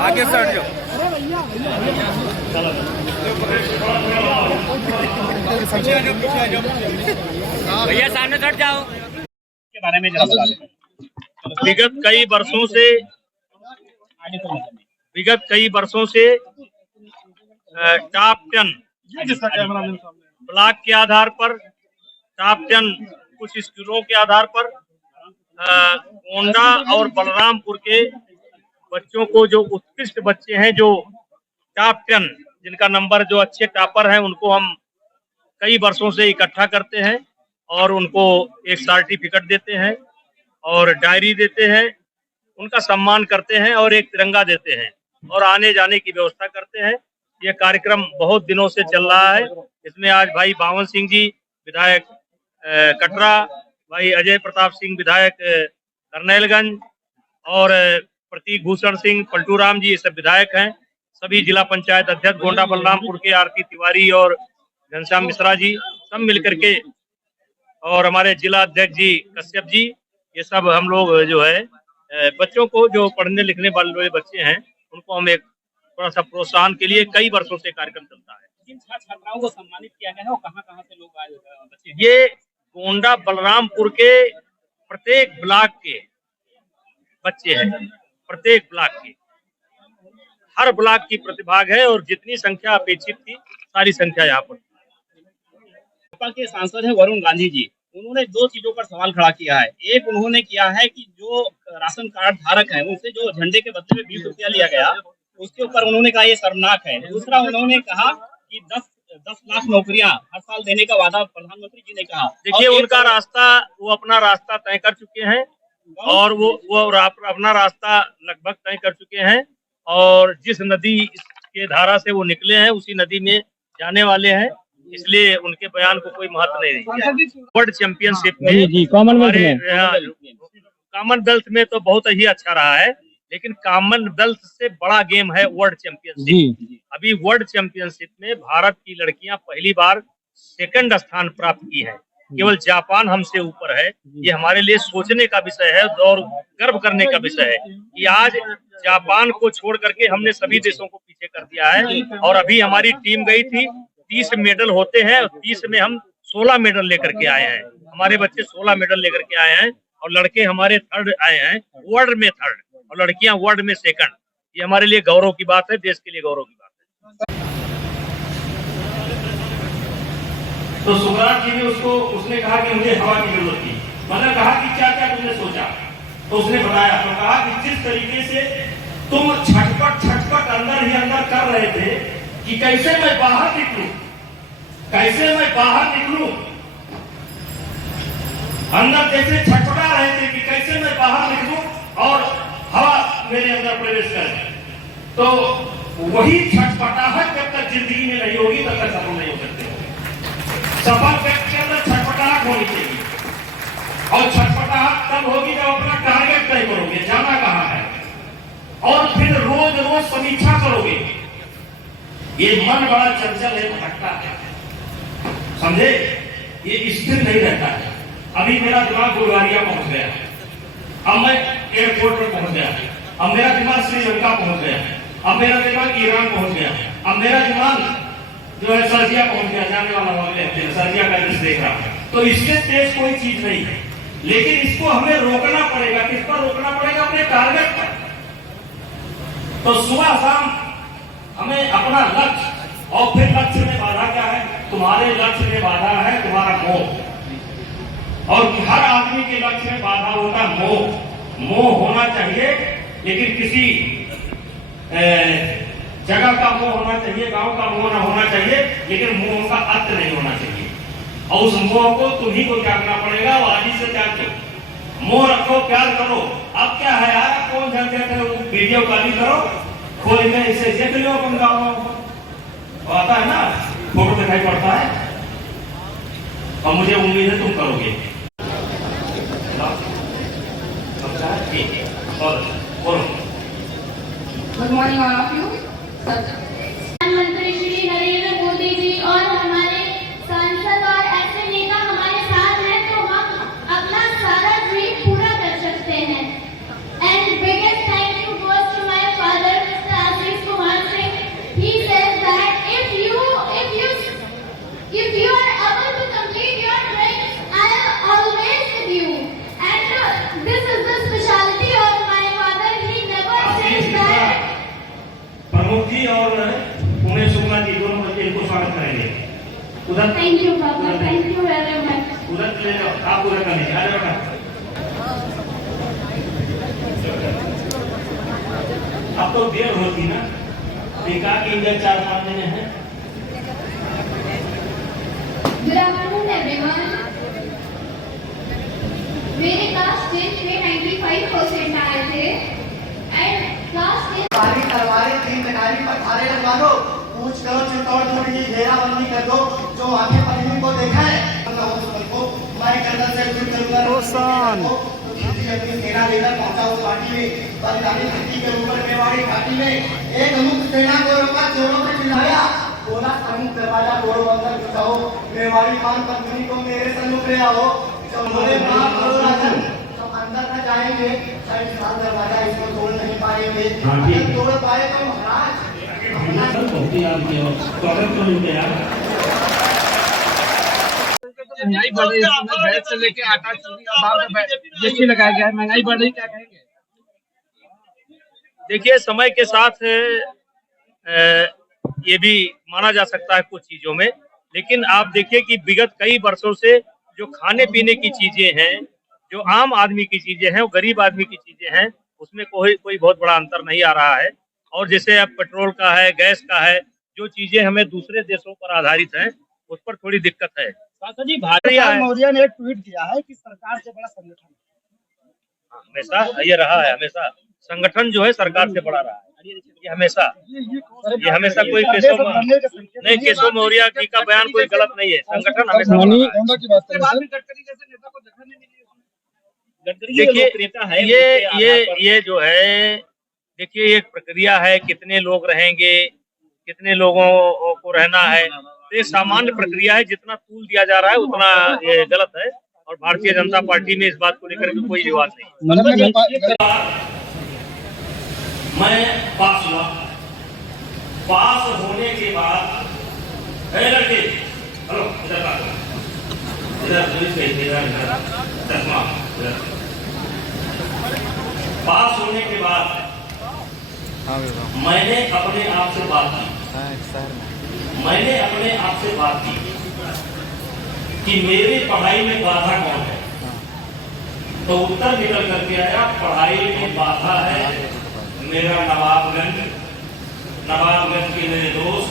आगे से हट जाओ। भैया सामने से हट जाओ। के बारे में जरा विगत कई वर्षों से टॉप 10 ब्लॉक के आधार पर, टॉप 10 कुछ स्कूलों के आधार पर गोंडा और बलरामपुर के बच्चों को, जो उत्कृष्ट बच्चे हैं, जो टॉप 10 जिनका नंबर जो अच्छे टॉपर हैं, उनको हम कई वर्षों से इकट्ठा करते हैं और उनको एक सर्टिफिकेट देते हैं और डायरी देते हैं, उनका सम्मान करते हैं और एक तिरंगा देते हैं और आने जाने की व्यवस्था करते हैं। ये कार्यक्रम बहुत दिनों से चल रहा है। इसमें आज भाई बावन सिंह जी विधायक कटरा, भाई अजय प्रताप सिंह विधायक करनेलगंज और प्रतीक भूषण सिंह पलटूराम जी, ये सब विधायक हैं। सभी जिला पंचायत अध्यक्ष गोंडा बलरामपुर के आरती तिवारी और घनश्याम मिश्रा जी सब मिलकर के, और हमारे जिला अध्यक्ष जी कश्यप जी, ये सब हम लोग जो है बच्चों को, जो पढ़ने लिखने वाले बच्चे हैं, उनको हम एक थोड़ा सा प्रोत्साहन के लिए कई वर्षों से कार्यक्रम चलता है। किन छात्राओं को सम्मानित किया गया है और कहां से लोग आए बच्चे? ये गोंडा बलरामपुर के प्रत्येक ब्लॉक के बच्चे हैं, प्रत्येक ब्लॉक के, हर ब्लॉक की प्रतिभाग है और जितनी संख्या अपेक्षित थी सारी संख्या यहाँ पर। भाजपा के सांसद है वरुण गांधी जी, उन्होंने दो चीजों पर सवाल खड़ा किया है। एक उन्होंने किया है कि जो राशन कार्ड धारक है उनसे जो झंडे के बदले में 20 रुपया लिया गया, उसके ऊपर उन्होंने कहा ये शर्मनाक है। दूसरा उन्होंने कहा कि 10 लाख नौकरियां हर साल देने का वादा प्रधानमंत्री जी ने कहा। देखिए, उनका रास्ता, वो अपना रास्ता तय कर चुके हैं और वो अपना रास्ता लगभग तय कर चुके हैं और जिस नदी के धारा से वो निकले हैं उसी नदी में जाने वाले हैं, इसलिए उनके बयान को कोई महत्व नहीं है। वर्ल्ड चैंपियनशिप में, कॉमनवेल्थ में तो बहुत ही अच्छा रहा है, लेकिन कॉमनवेल्थ से बड़ा गेम है वर्ल्ड चैंपियनशिप। अभी वर्ल्ड चैंपियनशिप में भारत की लड़कियां पहली बार सेकंड स्थान प्राप्त की है, केवल जापान हमसे ऊपर है। ये हमारे लिए सोचने का विषय है और गर्व करने का विषय है कि आज जापान को छोड़ करके हमने सभी देशों को पीछे कर दिया है। और अभी हमारी टीम गई थी, 30 मेडल होते हैं और 30 में हम 16 मेडल लेकर के आए हैं। हमारे बच्चे 16 मेडल लेकर के आए हैं और लड़के हमारे थर्ड आए हैं, वर्ल्ड में थर्ड, और लड़कियां वर्ल्ड में सेकंड। ये हमारे लिए गौरव की बात है, देश के लिए गौरव की बात है। तो सुकरात जी ने उसने कहा कि मुझे हवा की जरूरत थी। मैंने कहा कि क्या क्या तुमने सोचा, तो उसने बताया, तो कहा कि जिस तरीके से तुम छटपट अंदर ही अंदर कर रहे थे कि कैसे मैं बाहर निकलूं, कैसे मैं बाहर निकलूं, अंदर जैसे छटपटा रहे थे कि कैसे मैं बाहर निकलूं और हवा मेरे अंदर प्रवेश करे, तो वही छटपटाहट जब तक जिंदगी में नहीं होगी तब तक सफल नहीं हो सकते। सफल व्यक्ति के अंदर छटपटाहट होनी चाहिए और छटपटाहट तब होगी जब अपना टारगेट तय करोगे, जाना कहाँ है, और फिर रोज रोज समीक्षा करोगे। ये मन बड़ा चंचल है, भटकता है, समझे, ये स्थिर नहीं रहता है। अभी मेरा दिमाग बुल्गारिया पहुंच गया, अब मैं एयरपोर्ट पर पहुंच गया, अब मेरा दिमाग श्रीलंका पहुंच गया, अब मेरा दिमाग ईरान पहुंच गया, अब मेरा दिमाग जो है सर्जिया पहुंच गया, जाने वाला वाले कहते हैं सर्जिया का दृश्य देख रहा है। तो इससे तेज कोई चीज नहीं है, लेकिन इसको हमें रोकना पड़ेगा। किस पर रोकना पड़ेगा? अपने टारगेट पर। तो सुबह शाम हमें अपना लक्ष्य, और फिर लक्ष्य में बाधा क्या है? तुम्हारे लक्ष्य में बाधा है तुम्हारा मोह, और हर आदमी के लक्ष्य में बाधा होता मोह। मोह होना चाहिए, लेकिन किसी जगह का मोह होना चाहिए, गांव का मोह ना होना चाहिए, लेकिन मोह का अंत नहीं होना चाहिए। और उस मोह को तुम्ही को त्यागना पड़ेगा, और आज ही से त्याग दो। मोह रखो, प्यार करो। अब क्या है यार, कौन झंझट है, वीडियो कॉलिंग करो, खोल के इसे देख लो अपन गाँव, आता है ना, फोटो दिखाई पड़ता है, और मुझे उम्मीद है तुम करोगे। Good morning all of you. प्रधानमंत्री श्री नरेंद्र मोदी जी और हमारे सांसद और ऐसे नेता हमारे साथ हैं, तो हम अपना सारा ड्रीम पूरा कर सकते हैं। And biggest thank you goes to my father mister उधर थैंक यू पापा, थैंक यू वेरी मच। उधर ले जाओ, आप पूरा करने आ जाओ ना। अब तो देर होती ना, देखा कि इधर 4-5 दिन है। Good afternoon everyone. मेरे क्लास 10 में 95% आए थे एंड क्लास 10 बारी तलवारें 3 कटारी पर धारे लगवा दो, पूछ करो चित्तौड़ जोड़ी की घेराबंदी कर दो, जो आगे पत्नी को देखा है को मैं कर्नल से जुड़ चलूंगा तो किसी अपनी सेना लेकर पहुंचा उस घाटी में, बलिदानी घाटी के ऊपर मेवाड़ी घाटी में एक मुक्त सेना को रोका, चोरों से चिल्लाया, बोला प्रमुख दरवाजा तोड़ो, अंदर घुसाओ, मेवाड़ी मान पत्नी को मेरे सम्मुख ले आओ, जब बोले माफ करो राजन, जब अंदर न जाएंगे शायद साल दरवाजा इसको तोड़ नहीं पाएंगे, अगर तोड़ पाए तो महाराज महंगाई बढ़ रही है, गैस से लेके आटा चीनी का दाम जीएसटी लगाया गया है, महंगाई बढ़ रही, क्या कहेंगे? देखिए, समय के साथ ये भी माना जा सकता है कुछ चीजों में, लेकिन आप देखिए कि विगत कई वर्षों से जो खाने पीने की चीजें हैं, जो आम आदमी की चीजें हैं, वो गरीब आदमी की चीजें हैं, उसमें कोई बहुत बड़ा अंतर नहीं आ रहा है। और जैसे अब पेट्रोल का है, गैस का है, जो चीजें हमें दूसरे देशों पर आधारित हैं, उस पर थोड़ी दिक्कत है। सांसद जी, भारत मौर्य ने एक ट्वीट किया है कि सरकार से बड़ा संगठन, हमेशा ये रहा है, हमेशा संगठन जो है सरकार से बड़ा रहा है, ये हमेशा कोई केशव मौर्य जी का बयान कोई गलत नहीं है, संगठन हमेशा। देखिए, ये जो है, देखिए एक प्रक्रिया है, कितने लोग रहेंगे, कितने लोगों को रहना है, तो ये सामान्य प्रक्रिया है, जितना तूल दिया जा रहा है उतना ये गलत है, और भारतीय जनता पार्टी में इस बात को लेकर के कोई विवाद नहीं। मैं पास हुआ, पास होने के बाद लड़के हेलो इधर चश्मा, पास होने के बाद मैंने अपने आप से बात की, मैंने अपने आप से बात की कि मेरी पढ़ाई में बाधा कौन है, तो उत्तर निकल करके आया, पढ़ाई में बाधा है मेरा नवाबगंज के मेरे दोस्त,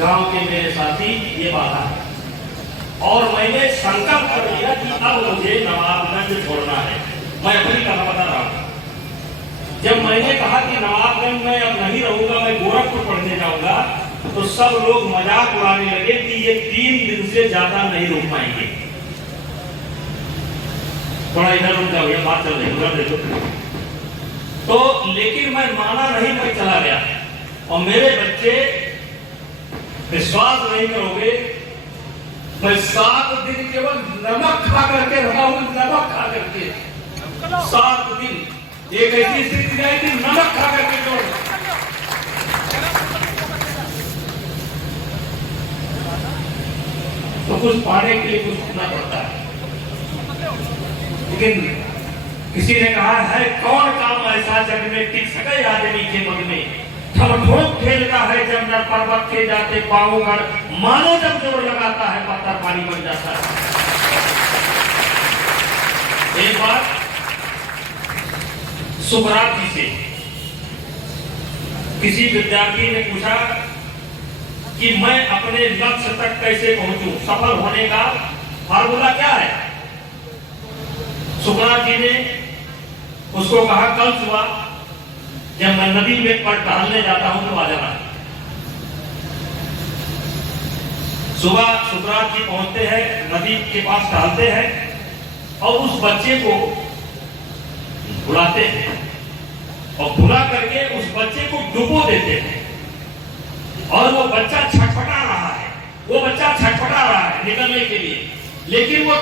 गांव के मेरे साथी, ये बाधा है। और मैंने संकल्प कर लिया कि अब मुझे नवाबगंज छोड़ना है। मैं अपनी कथा बता रहा हूँ, जब मैंने कहा कि नवाबगंज में अब नहीं रहूंगा, मैं गोरखपुर पढ़ने जाऊंगा, तो सब लोग मजाक उड़ाने लगे कि ये 3 दिन से ज्यादा नहीं रुक पाएंगे। थोड़ा इधर रुक जाओ, ये बात चल रही है, उधर देखो। तो लेकिन मैं माना नहीं, मैं चला गया, और मेरे बच्चे विश्वास नहीं करोगे, मैं 7 दिन केवल नमक खा करके रहा हूं, नमक खा करके 7 दिन। एक ऐसी स्थिति आई थी नमक खा करके छोड़, तो कुछ पाने के लिए कुछ करना पड़ता है। लेकिन किसी ने कहा है, कौन काम ऐसा जग में टिक सके आदमी के मन में, ठमठोक खेलता है जब नर पर्वत के जाते पाऊंगढ़, मानो जब जोर लगाता है पत्थर पानी बन जाता है। एक बार सुब्रात जी से किसी विद्यार्थी ने पूछा कि मैं अपने लक्ष्य तक कैसे पहुंचूं, सफल होने का फार्मूला क्या है। सुब्रात जी ने उसको कहा, कल सुबह जब मैं नदी में पर टहलने जाता हूं तो आ जाना। सुबह सुब्रात जी पहुंचते हैं, नदी के पास टहलते हैं, और उस बच्चे को बुलाते हैं, और बुला करके उस बच्चे को डुबो देते हैं, और वो बच्चा छटपटा रहा है निकलने के लिए, लेकिन वो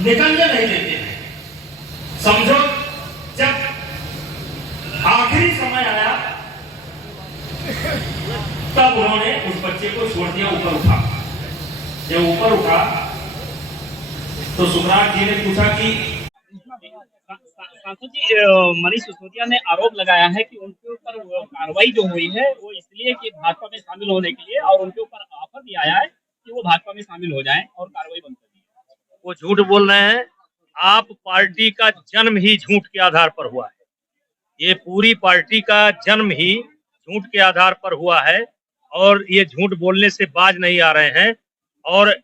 निकलने नहीं देते हैं। समझो, जब आखिरी समय आया तब उन्होंने उस बच्चे को छोड़ दिया, ऊपर उठा। जब ऊपर उठा तो सुब्रात जी ने पूछा कि सांसद जी, मनीष सिसोदिया ने आरोप लगाया है कि उनके ऊपर कार्रवाई जो हुई है वो इसलिए कि भाजपा में शामिल होने के लिए, और उनके ऊपर ऑफर भी आया है कि वो भाजपा में शामिल हो जाएं और कार्रवाई बंद कर दी। वो झूठ बोल रहे हैं। आप पार्टी का जन्म ही झूठ के आधार पर हुआ है। ये पूरी पार्टी का जन्म ही झूठ के आधार पर हुआ है और ये झूठ बोलने से बाज नहीं आ रहे हैं। और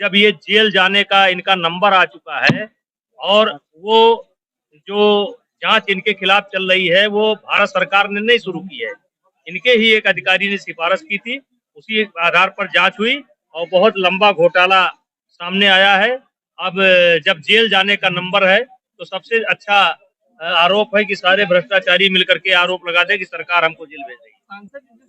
जब ये जेल जाने का इनका नंबर आ चुका है और वो जो जांच इनके खिलाफ चल रही है वो भारत सरकार ने नहीं शुरू की है, इनके ही एक अधिकारी ने सिफारिश की थी, उसी आधार पर जांच हुई और बहुत लंबा घोटाला सामने आया है। अब जब जेल जाने का नंबर है तो सबसे अच्छा आरोप है कि सारे भ्रष्टाचारी मिलकर के आरोप लगाते हैं कि सरकार हमको जेल भेज रही है।